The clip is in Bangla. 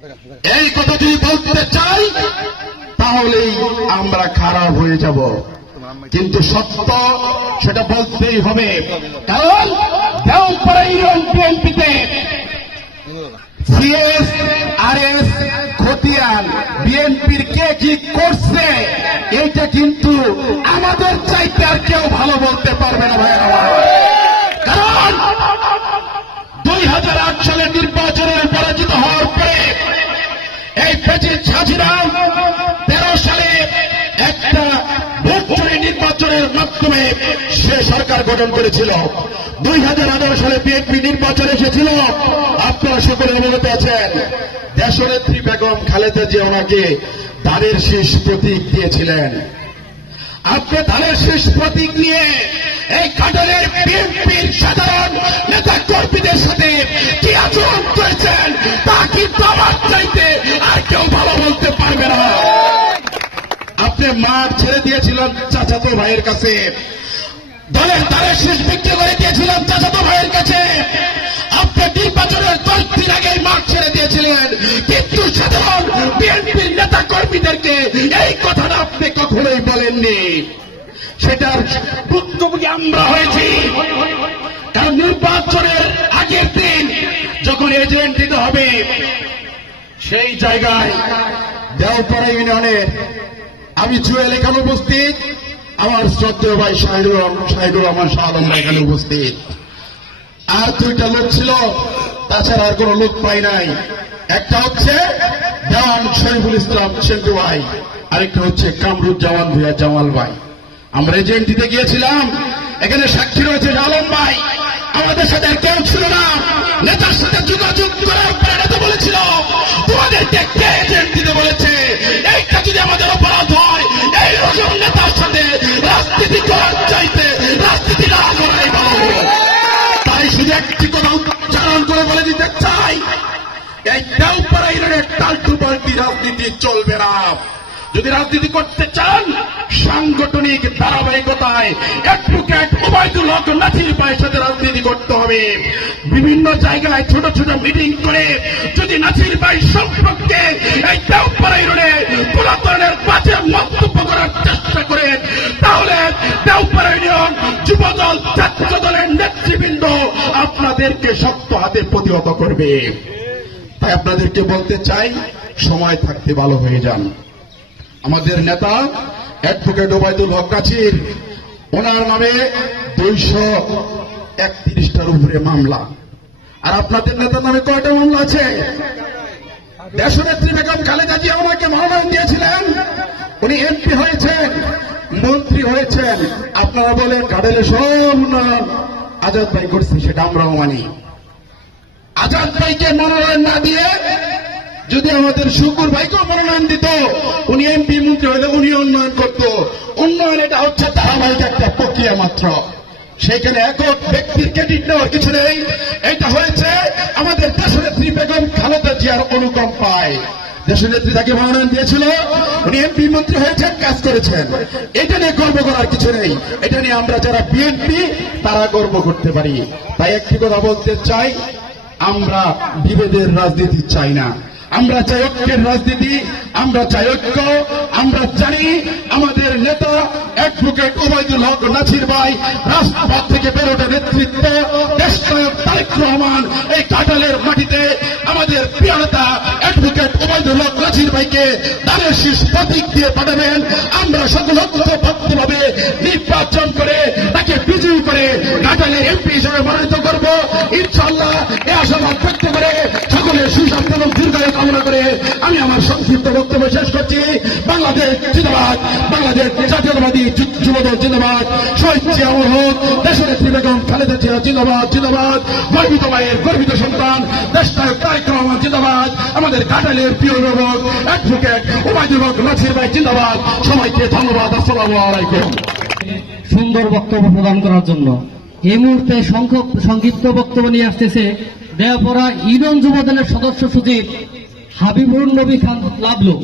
এই কথা যদি বলতে চাই তাহলেই আমরা খারাপ হয়ে যাব, কিন্তু সত্য সেটা বলতেই হবে। কারণ দেওপাড়া ইউনিয়ন বিএনপিতে সিএস আরএস খতিয়ান বিএনপির কে কি করছে এইটা কিন্তু আমাদের চাইতে আর কেউ ভালো বলতে পারবে না ভাই। কারণ 2008 সালে নির্বাচনে পরাজিত হওয়ার পরে এই ফ্যাসিস্ট হাসিনা 13 সালে একটা ভোট চুরি নির্বাচনের মাধ্যমে সে সরকার গঠন করেছিল। 2011 সালে বিএনপি নির্বাচন এসেছিল, আপনারা সকলে অবগত আছেন। দেশনেত্রী বেগম খালেদা জিয়া ওনাকে ধানের শীষ প্রতীক দিয়েছিলেন। আপনি ধানের শীষ প্রতীক নিয়ে এই কাটালের বিএনপির সাধারণ নেতা কর্মীদের সাথে কি আচরণ করেছেন তা কিন্তু আমার চাইতে আর কেউ ভালো বলতে পারবে না। আপনি মাঠ ছেড়ে দিয়েছিলেন চাচাতো ভাইয়ের কাছে, দলের ধানের শীষ বিক্রি করে দিয়েছিলেন চাচাতো ভাইয়ের কাছে। আপনি নির্বাচনের 10 দিন আগে মাঠ ছেড়ে দিয়েছিলেন, কিন্তু সাধারণ বিএনপির নেতা কর্মীদেরকে এই কথাটা আপনি কখনোই বলেননি। সেটার ভুক্তভোগী আমরা হয়েছি। কারণ নির্বাচনের আগের দিন যখন এজেন্ট দিতে হবে, সেই জায়গায় দেওপাড়া ইউনিয়নের আমি জুয়েল এখানে উপস্থিত, আমার শ্রদ্ধেয় ভাই শাহিদুর রহমান শাহ আলম এখানে উপস্থিত, আর 2টা লোক ছিল, তাছাড়া আর কোন লোক পাই নাই। একটা হচ্ছে দেওয়ান শরীফুল ইসলাম সেন্টু ভাই, আরেকটা হচ্ছে কামরুজ্জামান ভুইয়া জামাল ভাই। আমরা এজেন্ট দিতে গিয়েছিলাম, এখানে সাক্ষী রয়েছে আলম ভাই, আমাদের সাথে আর কেউ ছিল না। নেতার সাথে যোগাযোগ করার পরে নেতা বলেছিল তোমাদেরকে কে এজেন্ট দিতে বলেছে, এইটা যদি আমাদের অপরাধ হয় এই রকম নেতার সাথে রাজনীতি করার চাইতে রাজনীতি না করাই ভালো। তাই শুধু একটি কথা উচ্চারণ করে বলে দিতে চাই, এই দেওপাড়া ইউনিয়নের টালটু পাল্টি রাজনীতি চলবে না। যদি রাজনীতি করতে চান সাংগঠনিক ধারাবাহিকতায় অ্যাডভোকেট ওবায়দুল হক নাছির ভাইয়ের সাথে রাজনীতি করতে হবে। বিভিন্ন জায়গায় ছোট ছোট মিটিং করে যদি নাছির ভাই সম্পর্কে এই দেওপাড়া ইউনিয়নে কোন ধরনের বাজে মন্তব্য করার চেষ্টা করেন, তাহলে দেওপাড়া ইউনিয়ন যুবদল ছাত্র দলের নেতৃবৃন্দ আপনাদেরকে শক্ত হাতে প্রতিহত করবে। তাই আপনাদেরকে বলতে চাই, সময় থাকতে ভালো হয়ে যান। আমাদের নেতা অ্যাডভোকেট ওবায়দুল হক নাছির, ওনার নামে 231টার উপরে মামলা। আর আপনাদের নেতার নামে কয়টা মামলা আছে? দেশনেত্রী বেগম খালেদা জিয়া ওনাকে মনোনয়ন দিয়েছিলেন, উনি এমপি হয়েছেন, মন্ত্রী হয়েছেন। আপনারা বলেন কাটালে সব উন্নয়ন আজাদ ভাই করছে, সেটা আমরাও মানি। আজাদ ভাইকে মনোনয়ন না দিয়ে যদি আমাদের শুকুর ভাইকেও মনোনয়ন দিত, উনি এমপি মন্ত্রী হলে উনি উন্নয়ন করত। উন্নয়ন এটা হচ্ছে ধারাবাহিক একটা প্রক্রিয়া মাত্র, সেখানে একক ব্যক্তির ক্রেডিট নেওয়ার কিছু নেই। এটা হয়েছে আমাদের দেশনেত্রী বেগম খালেদা জিয়ার অনুকম্পায়। দেশনেত্রী তাকে মনোনয়ন দিয়েছিল, উনি এমপি মন্ত্রী হয়েছেন, কাজ করেছেন। এটা নিয়ে গর্ব করার কিছু নেই, এটা নিয়ে আমরা যারা বিএনপি তারা গর্ব করতে পারি। তাই একটি কথা বলতে চাই, আমরা বিভেদের রাজনীতি চাই না, আমরা চাই ঐক্যের রাজনীতি, আমরা চাই ঐক্য। আমরা জানি আমাদের নেতা অ্যাডভোকেট ওবায়দুল হক নাছির ভাই রাজপথ থেকে বেরোটে নেতৃত্ব, দেশনায়ক তারেক রহমান এই কাটালের মাটিতে আমাদের প্রিয় নেতা অ্যাডভোকেট ওবায়দুল হক নাছির ভাইকে ধানের শীষ প্রতীক দিয়ে পাঠাবেন। আমরা সকল ঐক্যবদ্ধভাবে নির্বাচন করে তাকে বিজয়ী করে কাটালের এমপি হিসেবে মনোনীত করব ইনশাআল্লাহ। এ আশাবাদ ব্যক্ত করে সকলের সুস্বাস্থ্য এবং দীর্ঘায়ু কামনা করে আমি আমার সংক্ষিপ্ত বক্তব্য শেষ করছি। বাংলাদেশ জিন্দাবাদ, বাংলাদেশ জাতীয়তাবাদী যুবদল জিন্দাবাদ, শহীদ জিয়া অমর হোক, দেশনেত্রী বেগম খালেদা জিয়া জিন্দাবাদ জিন্দাবাদ, গর্বিত মায়ের গর্বিত সন্তান দেশনায়ক তারেক রহমান জিন্দাবাদ, আমাদের কাটালের প্রিয় যুবক অ্যাডভোকেট ওবায়দুল হক নাছির ভাই জিন্দাবাদ। সবাইকে ধন্যবাদ। আসসালামু আলাইকুম। সুন্দর বক্তব্য প্রদান করার জন্য এই মুহূর্তে সংক্ষিপ্ত বক্তব্য নিয়ে আসতেছে দেওপাড়া ইউনিয়ন যুবদলের সদস্য সচিব হাবিবুর নবী খান লাবলু।